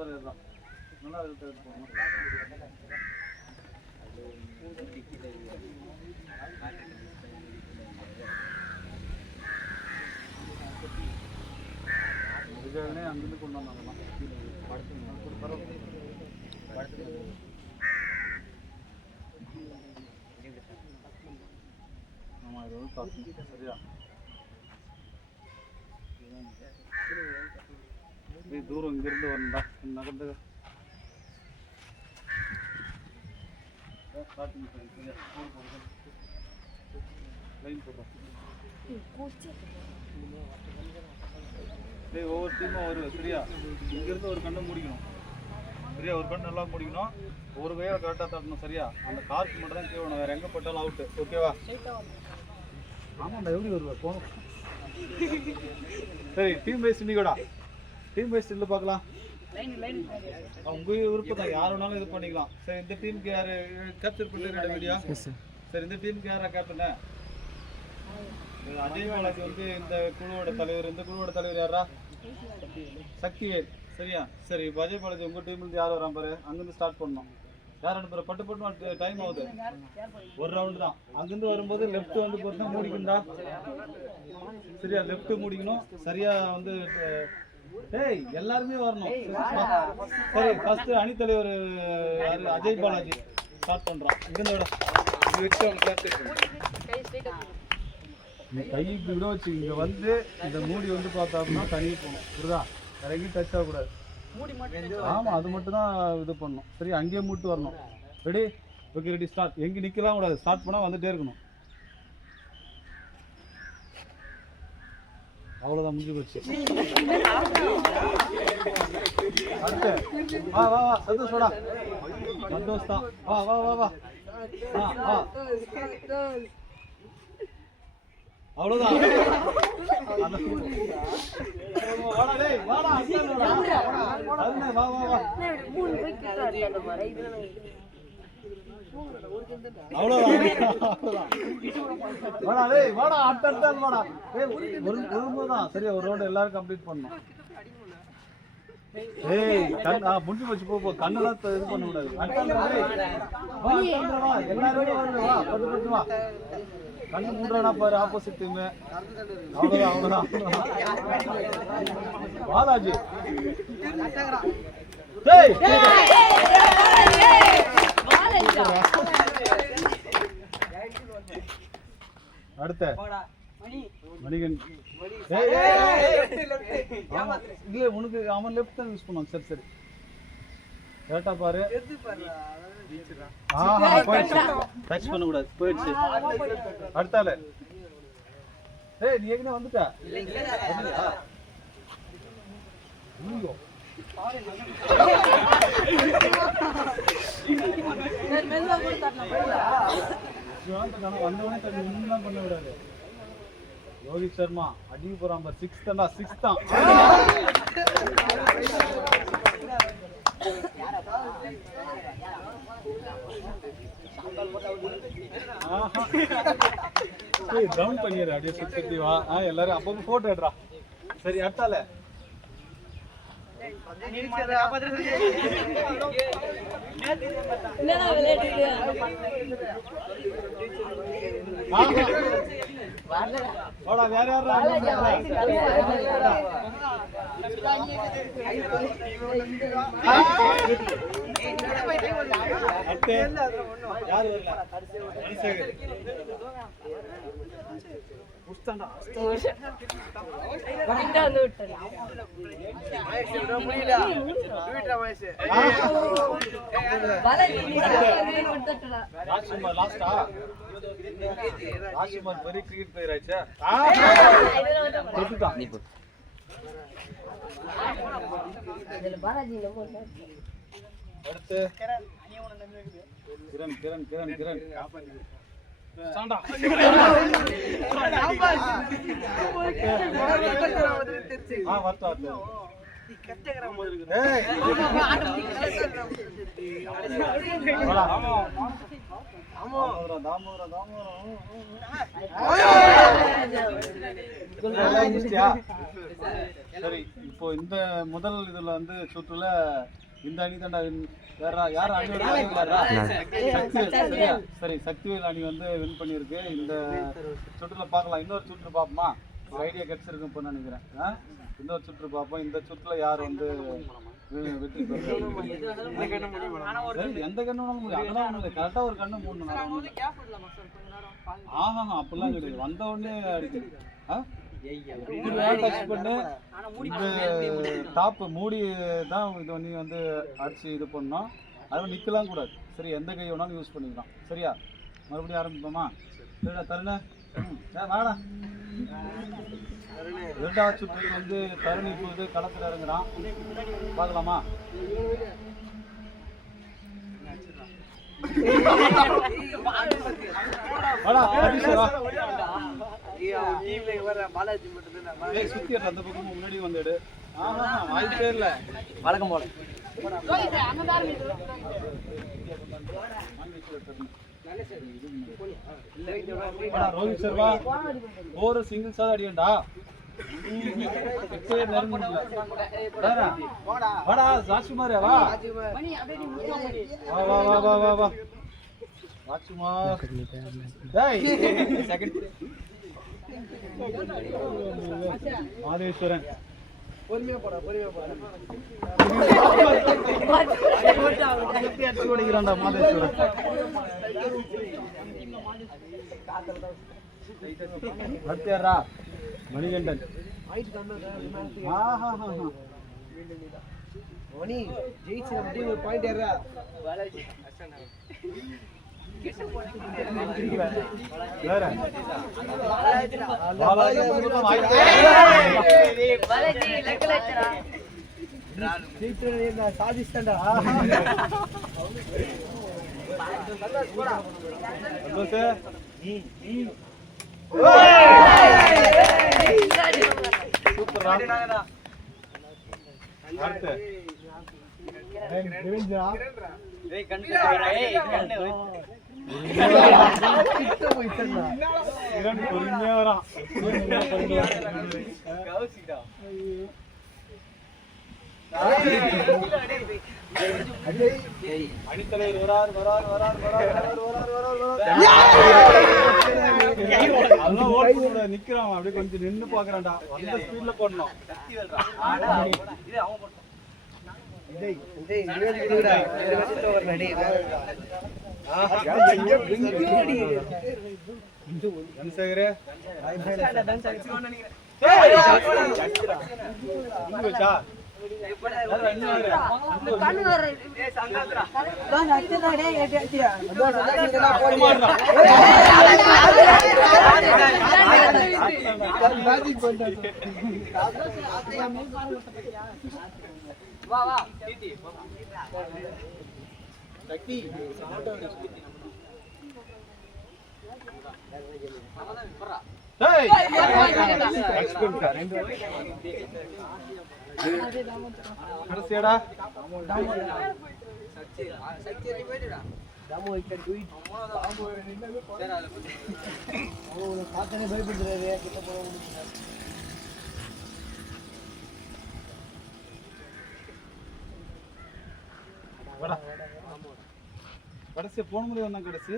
பாரு இதுதான் நல்லா இருக்கு போகணும். இதுக்காகவே அங்கிருந்து கொண்டு வந்தாங்கலாம் ஆமாம் இது வந்து பார்க்கணும் சரியா தூரம் இங்கிருந்து வரணும்டா நகர்ந்து லைன் போடுறோம் ஒவ்வொரு டீமும் வரும் சரியா இங்கிருந்து ஒரு கண்ணை முடிக்கணும் சரியா ஒரு கண்ணு நல்லா முடிக்கணும் ஒரு கையை கரெக்டாக தட்டணும் சரியா அந்த கார்க்கு மட்டும் தான் கேட்கணும் வேறு எங்கே போட்டாலும் அவுட்டு ஓகேவா ஆமாண்டா எப்படி வருவா போகணும் சரி டீம் வைஸ் இன்னைக்கூடா டீம் வைஸ் இல்லை பார்க்கலாம் உங்கள் விருப்பம் தான் யார் வேணாலும் இது பண்ணிக்கலாம் சரி இந்த டீமுக்கு யார் கேப்சர் பண்ணிட்டு வீடியோ சரி இந்த டீமுக்கு யாரா கேப்டனு அஜய் பாலாஜி வந்து இந்த குழுவோட தலைவர் இந்த குழுவோட தலைவர் யாரா சக்திவேல் சரியா சரி இப்போ அஜய் பாலாஜி உங்கள் டீம்லேருந்து யார் வரான் பாரு அங்கேருந்து ஸ்டார்ட் பண்ணணும் யார் அனுப்புற பட்டு பட்டு டைம் ஆகுது ஒரு ரவுண்டு தான் அங்கேருந்து வரும்போது லெஃப்ட் வந்து பார்த்தா மூடிக்கணும்டா சரியா லெஃப்ட் மூடிக்கணும் சரியா வந்து டேய் எல்லாருமே வரணும் சரி ஃபர்ஸ்ட் அணித்தலைவர் அஜய் பாலாஜி ஸ்டார்ட் பண்ணுறான் இங்கேருந்து விட இது வச்சு அவங்க நீ கைக்கு விட வச்சு இங்கே வந்து இந்த மூடி வந்து பார்த்தோம்னா தனியாக போகணும் புரியுதா வேற எங்கேயும் டச் ஆகக்கூடாது ஆமாம் அது மட்டும் தான் இது பண்ணணும் சரி அங்கேயே மூட்டு வரணும் ரெடி ஓகே ரெடி ஸ்டார்ட் எங்கே நிற்கலாம் கூடாது ஸ்டார்ட் பண்ணால் வந்துகிட்டே இருக்கணும் அவ்வளோதான் முடிஞ்சு போச்சு அடுத்து வா வா வா சந்தோஷ் வாடா சந்தோஷ் தான் வா வா வா வா வா அவ்வளோதான் வாடா டேய் வாடா அண்ணா வா வா வா வாடா டேய் வாடா அட்டல் வாடா ஒரு தான் சரியா ஒரு ரவுண்ட் எல்லாரும் கம்ப்ளீட் பண்ணணும் ஏய் கண் முடிஞ்சு போச்சு போ கண்ணெல்லாம் இது பண்ண கூடாது அட்டல் வா வா எல்லாரும் வா பட்டு வா கண்ணு மூடுறானா பாரு ஆப்போசிட் டீம் அவ்வளோதான் பாலாஜி அடுத்த மணிகன் இல்ல உனக்கு அவன் லெஃப்ட் தான் யூஸ் பண்ணுவான் சரி சரி கரெக்டா பாரு டச் பண்ண கூடாது போயிடுச்சு அடுத்தால ஏய் நீ எங்கன வந்துட்ட ஐயோ வந்தவனே தண்ணி ஒன்றும் பண்ண விடாது ரோஹித் சர்மா அடிக்க போறான் 6 தான்டா 6 தான் டவுன் பண்ணிடுற அப்படியே சுத்தி வா எல்லாரும் அப்போ போட்டோ எடுறா சரி அடுத்தால வேற ராஜ்குமார் பெரிய கிரிக்கெட் பிளேயர் ஆச்சா அடுத்து கிரண் கிரண் கிரண் கிரண் தாமோதரம் தாமோதரம் தாமோதரம். சரி, இப்போ இந்த முதல் இதுல வந்து சுற்றுல இந்த அணி தாண்டா வேற யாரும் அணி சரியா? சரி, சக்திவேல் அணி வந்து வின் பண்ணியிருக்கு. இந்த சுற்றுல பார்க்கலாம். இன்னொரு சுற்று பார்ப்போமா? ஐடியா கிடைச்சிருக்கு இப்போ நினைக்கிறேன். இன்னொரு சுற்று பார்ப்போம். இந்த சுற்றுல யார் வந்து வெற்றி பெறுறாங்க? எந்த கண்ணு வேணாலும் முடியும். அதெல்லாம் ஒண்ணு கரெக்டா ஒரு கண்ணு மூடணும். ஆஹா, அப்படிலாம் கிடையாது. வந்த உடனே அடிக்குது. டச் பண்ணு. இந்த டாப் மூடி தான் இது பண்ணி வந்து அடிச்சு இது பண்ணோம். அது நிற்கலாம் கூடாது. சரி, எந்த கை வேணாலும் யூஸ் பண்ணிக்கலாம். சரியா? மறுபடியும் ஆரம்பிப்போமா? சரிடா தருண, வாடா. இரண்டாவது சுற்றுக்கு வந்து தருண் இப்போது களத்தில் இறங்குறான். பார்க்கலாமா? சுத்தி அந்த பக்கம் முன்னாடி வந்துடு. வாய்ப்பே இல்ல. வழக்கம் போல ரோஹித் சர்மா ஒரு சிங்கிள்ஸா அடிக்கண்டா. வாடா ராஜ்குமார், வா வா வா வா வா வா ராஜ்குமார். மாதேஸ்வரன் ஓடிக்கிறான்டா மாதேஸ்வரன். அடுத்தாரா மணிகண்டன். సాధిస్తాడా సూపర్ அணித்தலைவர் வரார் வரார் வரார் வரார் வரார் வரார். நிக்கிறான் அப்படியே கொஞ்சம் நின்னு பாக்குறான்டா. அந்த ஸ்பீட்ல போடணும். கடைசி போன முறை வந்தான். கடைசி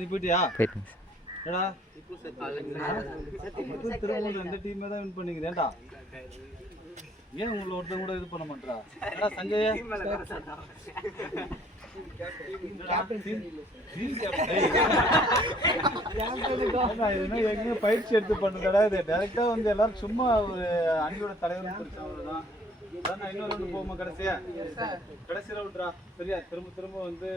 நீ போயிட்டியா? திரும்ப இந்த டீமே தான் வின் பண்ணிக்கிறேன்டா. ஏன் உங்களை ஒருத்தன் கூட இது பண்ண மாட்டா? சஞ்சய் எங்க பயிற்சி எடுத்து பண்ணுறதா? இது டைரக்டா வந்து எல்லாரும் சும்மா ஒரு அணியோட தலைவர் பிடிச்சவங்கதான். இன்னொரு போகுமா கடைசியா? கடைசி ரவுண்ட்ரா. சரியா? திரும்ப திரும்ப வந்து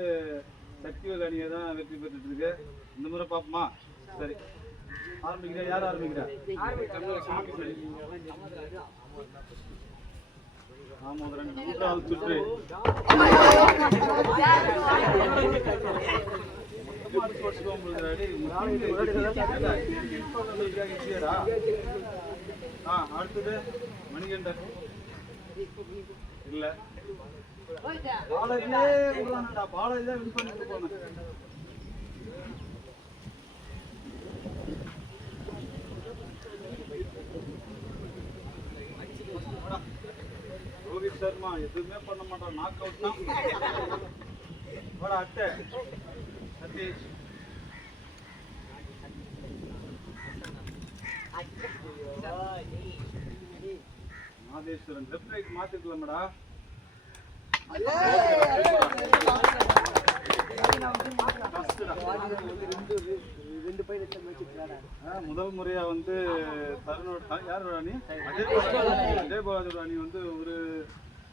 சக்திவேல் அணியை தான் வெற்றி பெற்றுட்டு இருக்கு. இந்த முறை பாப்போமா? சரி, ஆரம்பிக்கிறா. யார் ஆரம்பிக்கிறா? தாமோதரன். மூன்றாவது சுற்று. அடுத்தது மணிகண்டன். இல்ல பாலாஜியே விடுறானடா, பாலாஜி தான் வின் பண்ணிட்டு போனேன். ரோஹித் சர்மா எதுவுமே பண்ண மாட்டான், நாக் அவுட் தான். அட்டை சதீஷ் மாதேஸ்வரன் லெஃப்ட் ரைட் மாத்திக்கலாமடா. முதல் முறையா வந்து தருணோட யார் ராணி அஜய் பாலாஜி ராணி வந்து ஒரு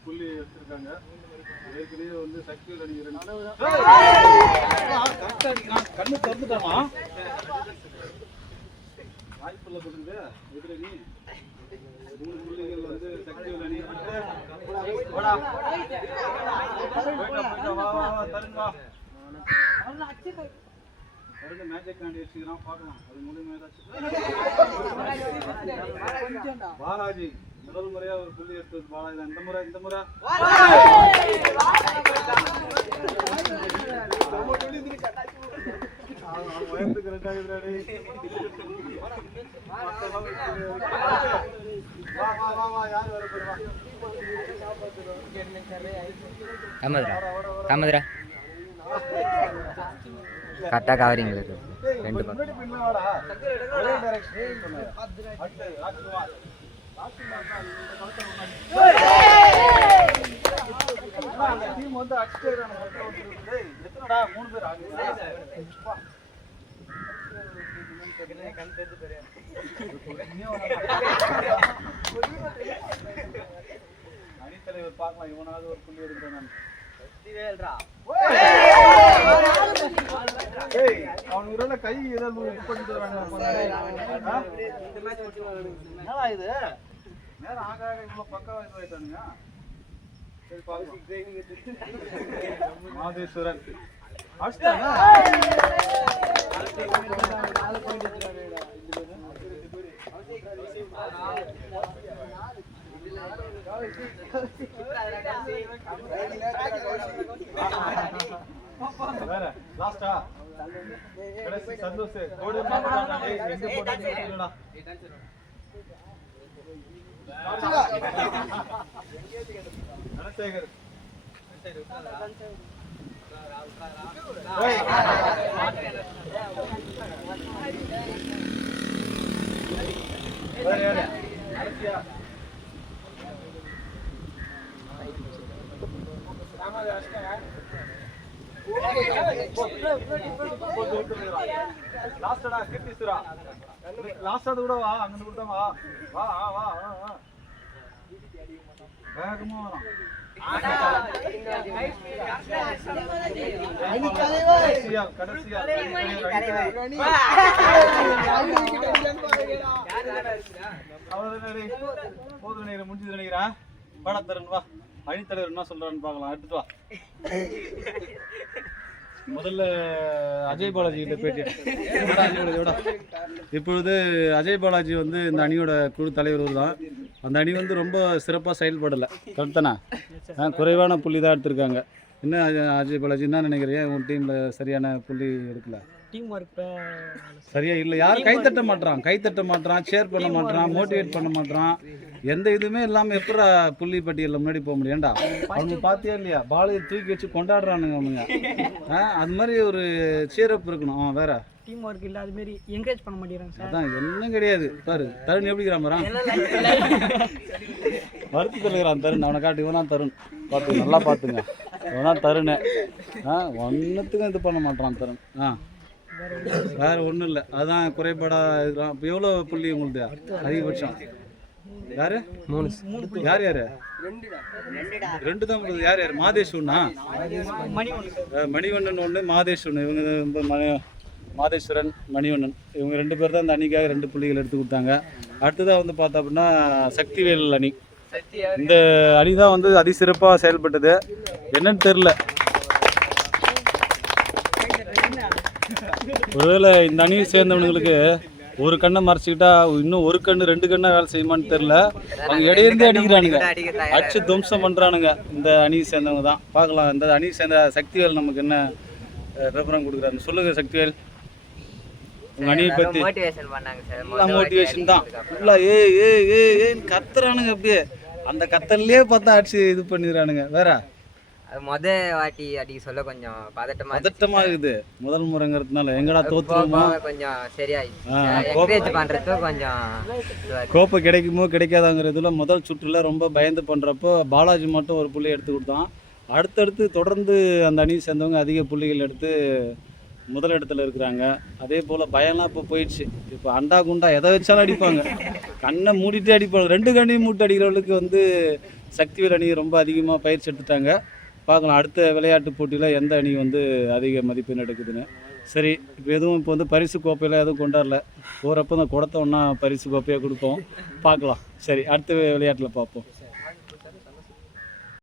புள்ளி எடுத்திருக்காங்க. ஏற்கனவே வந்து சக்திவேல் அடிக்கிறேன் கண்ணு திறந்துட்டாமா வாய்ப்புள்ள கொடுங்க. எதிர நீ 3 புள்ளிகள் வந்து சக்திவேல் அணி. மேஜிக் காண்டி வச்சுக்கிறான், பார்க்கலாம் அது மூலியமா ஏதாச்சும். பாலாஜி முதல் முறையா ஒரு புள்ளி எடுத்தது பாலாஜி தான். இந்த முறை வயதுக்கு ரெண்டாயிரம். யார் வர போறா? காமதுரா கரெக்டாக கவரிங் இருக்கு. ரெண்டு பக்கம் டீம் வந்து அடிச்சிட்டாங்க. எத்தனைடா 3 பேர் ஆகுது. அணித்தலைவர் பார்க்கலாம், இவனாவது ஒரு புள்ளி எடுக்கிறேன். அவனுக்கு கை ஏதாவது பண்ணிட்டு இது நேரம் ஆக இவ்வளவு பக்கவா இதுவாயிட்டானுங்க. சரி மாதேஸ்வரன் வேற லாஸ்டா கடைசி சந்தோஷ் கோடு மாட்டாடா. எங்க போட்டானே தெரியலடா. தனசேகர் வேற யாரு அரசியா லாஸ்டா கீர்த்திசுரா லாஸ்டா கூட வா, அங்க கூட வா வா வா வா வேகமா வரோம். கடைசியா போது நேரம் முடிஞ்சது நினைக்கிறேன். பாடத்தரன் வா, அணித்தலைவர் என்ன சொல்றான்னு பார்க்கலாம். எடுத்துட்டு வா. முதல்ல அஜய் பாலாஜி கிட்ட பேட்டி. இப்பொழுது அஜய் பாலாஜி வந்து இந்த அணியோட குழு தலைவர் தான். அந்த அணி வந்து ரொம்ப சிறப்பாக செயல்படலை, கரெக்டானா? குறைவான புள்ளி தான் எடுத்திருக்காங்க. என்ன அஜய் பாலாஜி என்ன நினைக்கிறீங்க? உன் டீமில் சரியான புள்ளி எடுக்கல, டீம் ஒர்க் சரியா இல்லை. யாரும் கைத்தட்ட மாட்டான், ஷேர் பண்ண மாட்டான், மோட்டிவேட் பண்ண மாட்டான். எந்த இதுவுமே இல்லாமல் எப்படி புள்ளி பட்டியலில் முன்னாடி போக முடியும்டா? அவங்க பார்த்தியா இல்லையா? பாலையை தூக்கி வச்சு கொண்டாடுறானுங்க அவனுங்க. அது மாதிரி ஒரு சேரப் இருக்கணும். வேற டீம் ஒர்க் இல்லை, அது மாதிரி என்கரேஜ் பண்ண மாட்டேங்கிறாங்க சார். அதான் என்னம் கிடையாது. பாரு தருண் எப்படி கிராமறான், வருத்தி தருகிறான் தருண். அவனை காட்டு இவனா தருண், பார்த்து நல்லா பார்த்துங்க. இவனா தருண் ஒன்றுத்துக்கும் இது பண்ண மாட்டான் தருண். வேற ஒன்றும் இல்லை, அதுதான் குறைபாடாக இருக்கிறான். இப்போ எவ்வளோ புள்ளி உங்களுக்கு அதிகபட்சம்? யாரு 3? யார் 2 தான் உங்களுக்கு. யார் மாதேஸ்வரனா? மணிவண்ணன் 1, மாதேஷ் 1. இவங்க மாதேஸ்வரன், மணிவண்ணன், இவங்க 2 பேர் தான் இந்த அணிக்காக 2 புள்ளிகள் எடுத்து கொடுத்தாங்க. அடுத்ததாக வந்து பார்த்தா அப்படின்னா சக்திவேல் அணி. இந்த அணி தான் வந்து அதிசிறப்பாக செயல்பட்டது. என்னன்னு தெரில, ஒருவேளை இந்த அணியை சேர்ந்தவனுங்களுக்கு ஒரு கண்ணை மறைச்சிக்கிட்டா இன்னும் ஒரு கண்ணு 2 கண்ணா வேலை செய்யுமான்னு தெரியல. அவங்க இடையிலேருந்தே அடிக்கிறானுங்க, அடிச்சு துவம்சம் பண்ணுறானுங்க. இந்த அணியை சேர்ந்தவங்க தான். பார்க்கலாம் இந்த அணியை சேர்ந்த சக்திவேல் நமக்கு என்ன விவரம் கொடுக்குறாரு. சொல்லுங்கள் சக்திவேல், உங்கள் அணியை பற்றி. எல்லாம் மோட்டிவேஷன் தான் ஃபுல்லாக. ஏன்னு கத்துறானுங்க. அப்படியே அந்த கத்தல்லையே பார்த்தா அடிச்சு இது பண்ணிடுறானுங்க. வேற வாட்டி அடிக்க சொல்ல கொஞ்சம் பதட்டமாக இருக்குது. முதல் முறைங்கிறதுனால எங்கடா தோத்துருமா கொஞ்சம் சரியாயிடுச்சு பண்றது கொஞ்சம் கோப்பை கிடைக்குமோ கிடைக்காதாங்கிறதுல முதல் சுற்றுல ரொம்ப பயந்து பண்ணுறப்போ பாலாஜி மட்டும் ஒரு புள்ளி எடுத்து கொடுத்தான். அடுத்தடுத்து தொடர்ந்து அந்த அணியை சேர்ந்தவங்க அதிக புள்ளிகள் எடுத்து முதல் இடத்துல இருக்கிறாங்க. அதே போல் பயம்லாம் இப்போ போயிடுச்சு. இப்போ அண்டா குண்டா எதை வச்சாலும் அடிப்பாங்க, கண்ணை மூடிட்டே அடிப்பாங்க. 2 கண்ணையும் மூட்டு அடிக்கிறவங்களுக்கு சக்திவேல் அணி ரொம்ப அதிகமாக பயிற்சி எடுத்துட்டாங்க. பார்க்கலாம் அடுத்த விளையாட்டு போட்டியில் எந்த அணி அதிக மதிப்பெண் எடுக்குதுன்னு. சரி, இப்போ பரிசு கோப்பையில் எதுவும் கொண்டாடல. போகிறப்போ இந்த குடத்தை ஒன்றா பரிசு கோப்பையாக கொடுப்போம். பார்க்கலாம். சரி, அடுத்த விளையாட்டில் பார்ப்போம்.